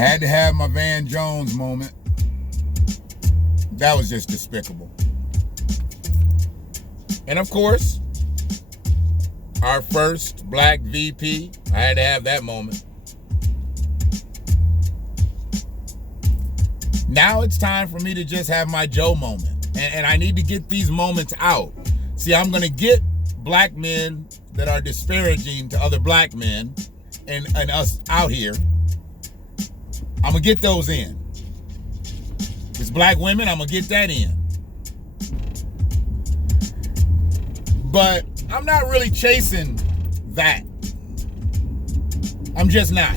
had to have my Van Jones moment. That was just despicable. And of course, our first black VP, I had to have that moment. Now it's time for me to just have my Joe moment. And I need to get these moments out. See, I'm going to get black men that are disparaging to other black men and us out here. I'm going to get those in. It's black women, I'm going to get that in. But I'm not really chasing that. I'm just not.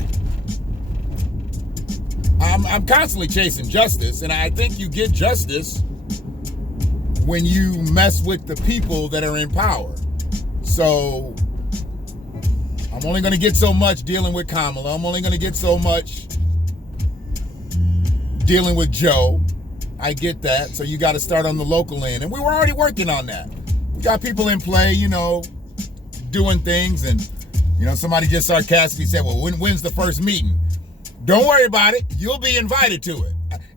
I'm constantly chasing justice, and I think you get justice when you mess with the people that are in power. So I'm only going to get so much dealing with Kamala. I'm only going to get so much dealing with Joe. I get that. So you got to start on the local end. And we were already working on that. We got people in play, doing things. And, somebody just sarcastically said, well, when's the first meeting? Don't worry about it. You'll be invited to it.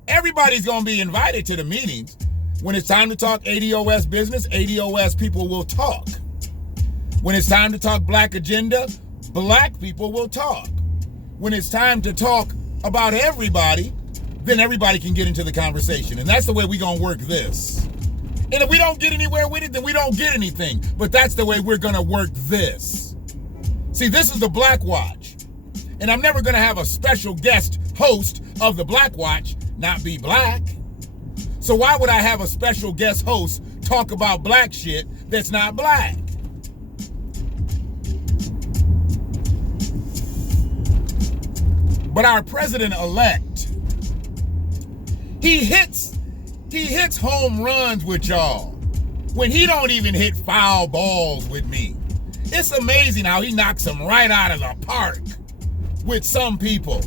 Everybody's going to be invited to the meetings. When it's time to talk ADOS business, ADOS people will talk. When it's time to talk black agenda, black people will talk. When it's time to talk about everybody, then everybody can get into the conversation. And that's the way we're going to work this. And if we don't get anywhere with it, then we don't get anything. But that's the way we're going to work this. See, this is the BlackWatch. And I'm never going to have a special guest host of the BlackWatch not be black. So why would I have a special guest host talk about black shit that's not black? But our president-elect, he hits home runs with y'all when he don't even hit foul balls with me. It's amazing how he knocks them right out of the park with some people.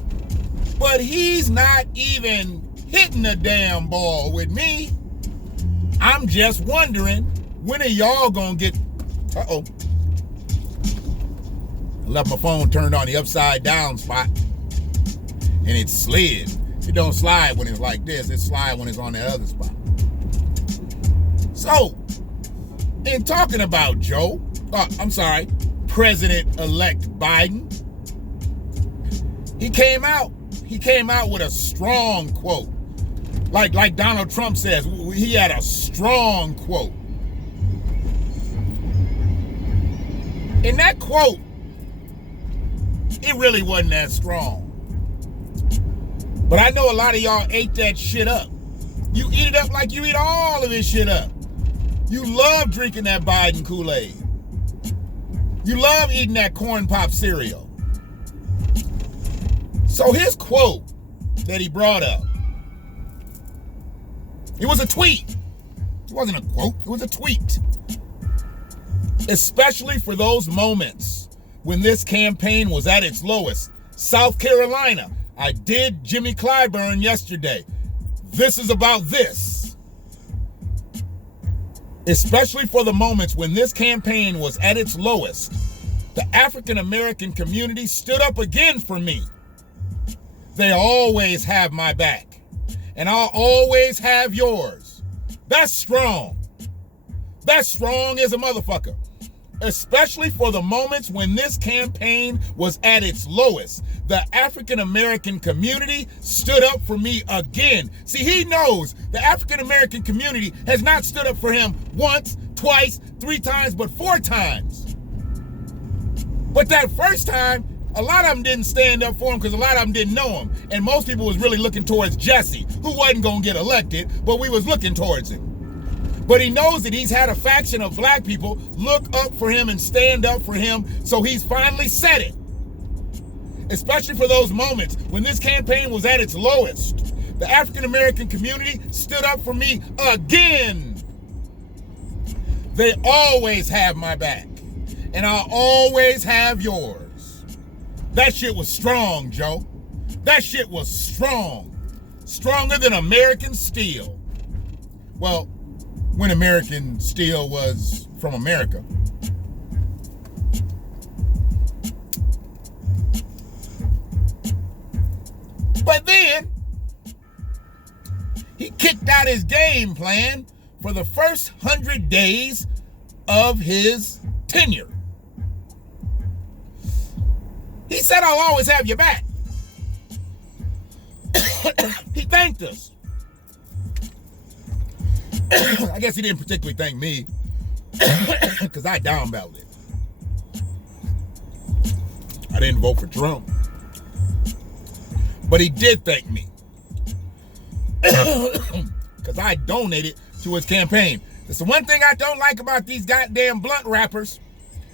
But he's not even hitting a damn ball with me. I'm just wondering, when are y'all gonna get... Uh-oh. I left my phone turned on the upside down spot. And it slid. It don't slide when it's like this. It slide when it's on the other spot. So, in talking about Joe, President-elect Biden, he came out with a strong quote. Like Donald Trump says, he had a strong quote. And that quote, it really wasn't that strong. But I know a lot of y'all ate that shit up. You eat it up like you eat all of this shit up. You love drinking that Biden Kool-Aid. You love eating that corn pop cereal. So his quote that he brought up, it was a tweet. It wasn't a quote, it was a tweet. Especially for those moments when this campaign was at its lowest. South Carolina, I did Jimmy Clyburn yesterday. This is about this. Especially for the moments when this campaign was at its lowest, the African American community stood up again for me. They always have my back, and I'll always have yours. That's strong. That's strong as a motherfucker. Especially for the moments when this campaign was at its lowest. The African American community stood up for me again. See, he knows the African American community has not stood up for him once, twice, 3 times, but 4 times. But that first time, a lot of them didn't stand up for him because a lot of them didn't know him. And most people was really looking towards Jesse, who wasn't going to get elected, but we was looking towards him. But he knows that he's had a faction of black people look up for him and stand up for him, so he's finally said it. Especially for those moments when this campaign was at its lowest. The African American community stood up for me again. They always have my back, and I'll always have yours. That shit was strong, Joe. That shit was strong. Stronger than American steel. Well, when American steel was from America. But then he kicked out his game plan for the first 100 days of his tenure. He said, I'll always have your back. He thanked us. I guess he didn't particularly thank me because I down-ballot it. I didn't vote for Trump. But he did thank me because I donated to his campaign. That's the one thing I don't like about these goddamn blunt rappers.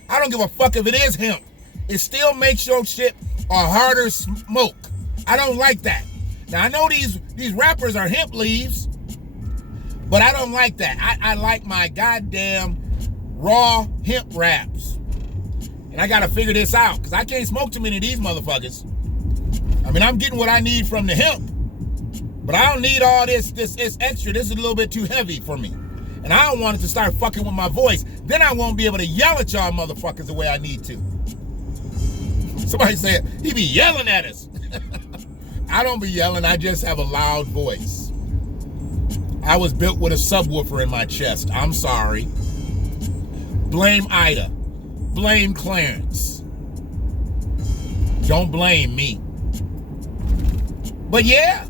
I don't give a fuck if it is hemp. It still makes your shit a harder smoke. I don't like that. Now, I know these rappers are hemp leaves, but I don't like that. I like my goddamn raw hemp raps. And I got to figure this out because I can't smoke too many of these motherfuckers. I mean, I'm getting what I need from the hemp, but I don't need all this extra. This is a little bit too heavy for me. And I don't want it to start fucking with my voice. Then I won't be able to yell at y'all motherfuckers the way I need to. Somebody said, he be yelling at us. I don't be yelling. I just have a loud voice. I was built with a subwoofer in my chest. I'm sorry. Blame Ida. Blame Clarence. Don't blame me. But yeah,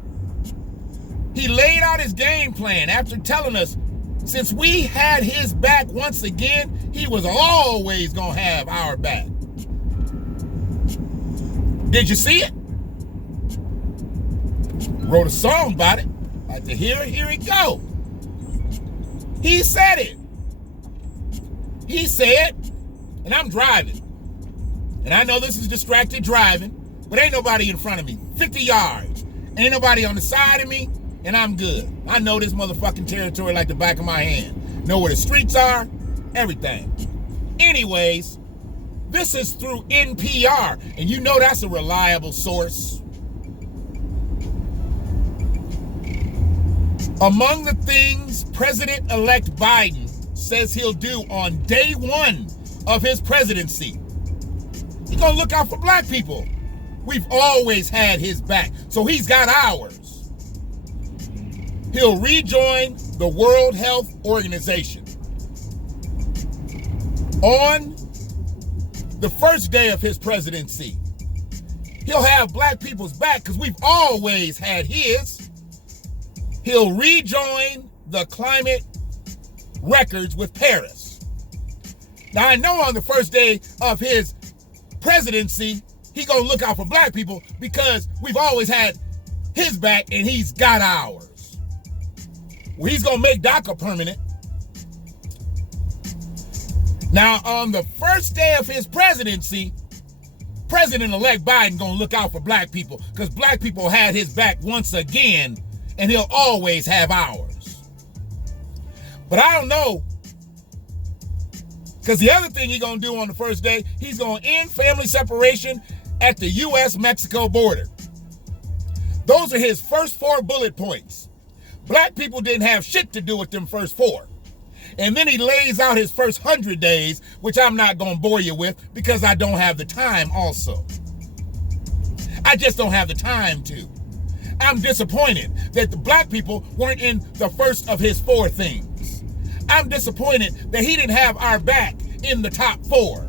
he laid out his game plan after telling us since we had his back once again, he was always going to have our back. Did you see it? Wrote a song about it. Like to hear it? Here it go. He said it. He said, and I'm driving. And I know this is distracted driving, but ain't nobody in front of me. 50 yards. Ain't nobody on the side of me, and I'm good. I know this motherfucking territory like the back of my hand. Know where the streets are, everything. Anyways, this is through NPR, and you know that's a reliable source. Among the things President-elect Biden says he'll do on day one of his presidency, he's gonna look out for black people. We've always had his back, so he's got ours. He'll rejoin the World Health Organization. On the first day of his presidency, he'll have black people's back because we've always had his. He'll rejoin the climate records with Paris. Now, I know on the first day of his presidency, he's going to look out for black people because we've always had his back and he's got ours. Well, he's going to make DACA permanent. Now, on the first day of his presidency, President-elect Biden going to look out for black people because black people had his back once again, and he'll always have ours. But I don't know, because the other thing he's going to do on the first day, he's going to end family separation at the U.S.-Mexico border. Those are his first 4 bullet points. Black people didn't have shit to do with them first 4. And then he lays out his first 100 days, which I'm not going to bore you with because I don't have the time also. I just don't have the time to. I'm disappointed that the black people weren't in the first of his 4 things. I'm disappointed that he didn't have our back in the top 4.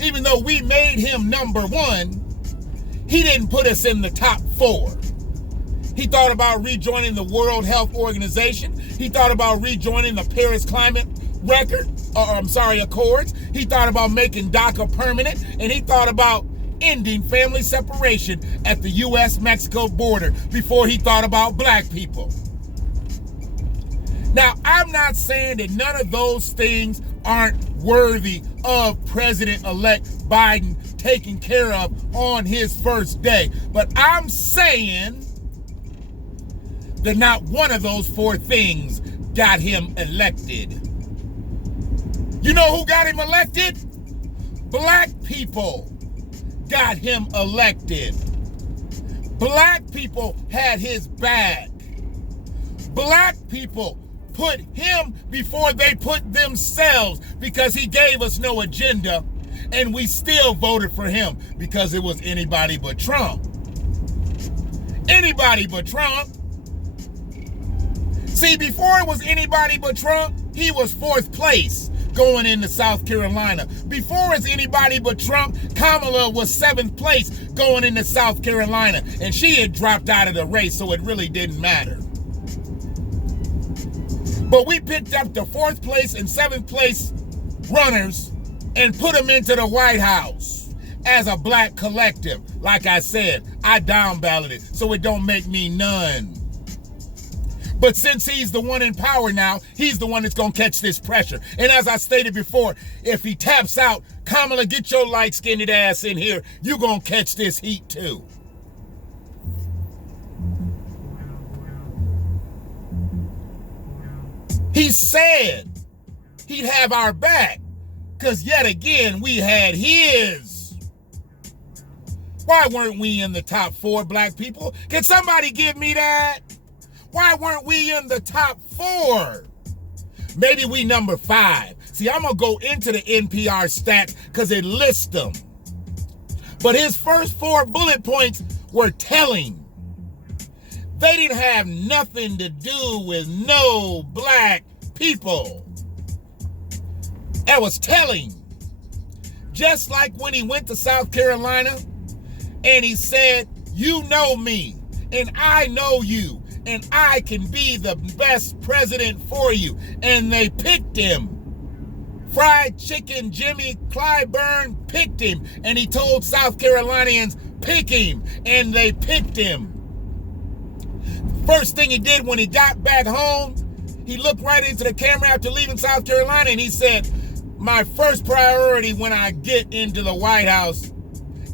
Even though we made him number 1, he didn't put us in the top 4. He thought about rejoining the World Health Organization. He thought about rejoining the Paris Climate Accords. He thought about making DACA permanent. And he thought about ending family separation at the U.S.-Mexico border before he thought about black people. Now, I'm not saying that none of those things aren't worthy of President-elect Biden taking care of on his first day. But I'm saying that not one of those 4 things got him elected. You know who got him elected? Black people got him elected. Black people had his back. Black people put him before they put themselves because he gave us no agenda, and we still voted for him because it was anybody but Trump. Anybody but Trump. See, before it was anybody but Trump, he was 4th place going into South Carolina. Before it's anybody but Trump, Kamala was 7th place going into South Carolina. And she had dropped out of the race, so it really didn't matter. But we picked up the 4th place and 7th place runners and put them into the White House as a black collective. Like I said, I down balloted, so it don't make me none. But since he's the one in power now, he's the one that's going to catch this pressure. And as I stated before, if he taps out, Kamala, get your light-skinned ass in here. You're going to catch this heat too. He said he'd have our back because yet again we had his. Why weren't we in the top 4 black people? Can somebody give me that? Why weren't we in the top 4? Maybe we number 5. See, I'm going to go into the NPR stats because it lists them. But his first 4 bullet points were telling. They didn't have nothing to do with no black people. That was telling. Just like when he went to South Carolina and he said, you know me and I know you. And I can be the best president for you. And they picked him. Fried Chicken Jimmy Clyburn picked him. And he told South Carolinians, pick him. And they picked him. First thing he did when he got back home, he looked right into the camera after leaving South Carolina and he said, my first priority when I get into the White House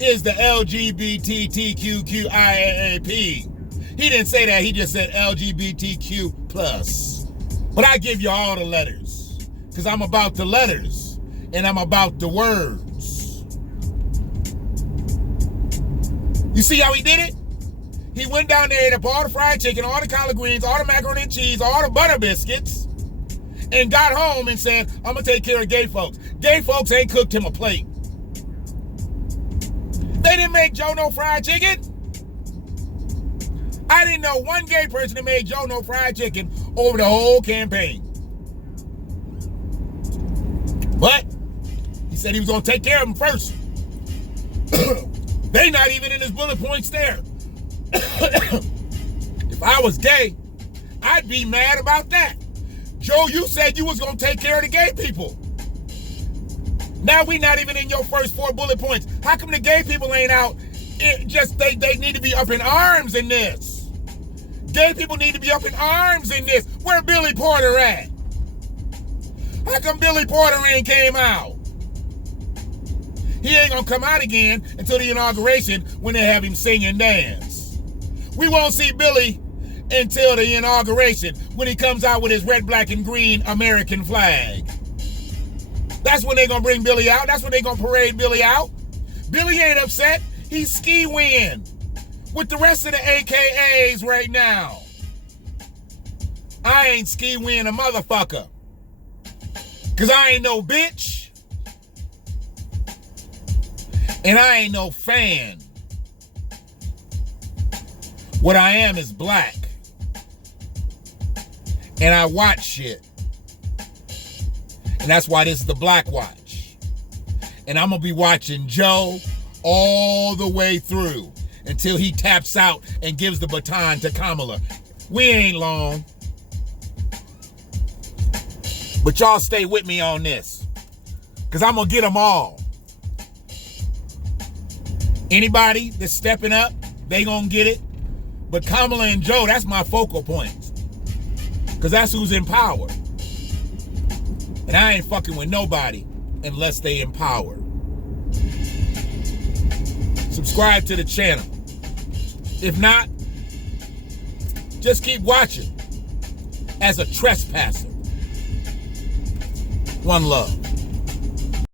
is the LGBTQIAAP. He didn't say that, he just said LGBTQ+. But I give you all the letters, because I'm about the letters, and I'm about the words. You see how he did it? He went down there and ate up all the fried chicken, all the collard greens, all the macaroni and cheese, all the butter biscuits, and got home and said, I'm going to take care of gay folks. Gay folks ain't cooked him a plate. They didn't make Joe no fried chicken. I didn't know one gay person that made Joe no fried chicken over the whole campaign. But he said he was going to take care of them first. They not even in his bullet points there. If I was gay, I'd be mad about that. Joe, you said you was going to take care of the gay people. Now we not even in your first 4 bullet points. How come the gay people ain't out? They need to be up in arms in this. Gay people need to be up in arms in this. Where Billy Porter at? How come Billy Porter ain't came out? He ain't gonna come out again until the inauguration when they have him sing and dance. We won't see Billy until the inauguration when he comes out with his red, black, and green American flag. That's when they're gonna bring Billy out. That's when they're gonna parade Billy out. Billy ain't upset. He's ski-win with the rest of the AKAs right now. I ain't ski-win a motherfucker. Because I ain't no bitch. And I ain't no fan. What I am is black. And I watch shit. And that's why this is the BlackWatch. And I'm going to be watching Joe all the way through until he taps out and gives the baton to Kamala. We ain't long. But y'all stay with me on this, because I'm going to get them all. Anybody that's stepping up, they going to get it. But Kamala and Joe, that's my focal points, because that's who's in power. And I ain't fucking with nobody unless they in power. Subscribe to the channel. If not, just keep watching as a trespasser. One love.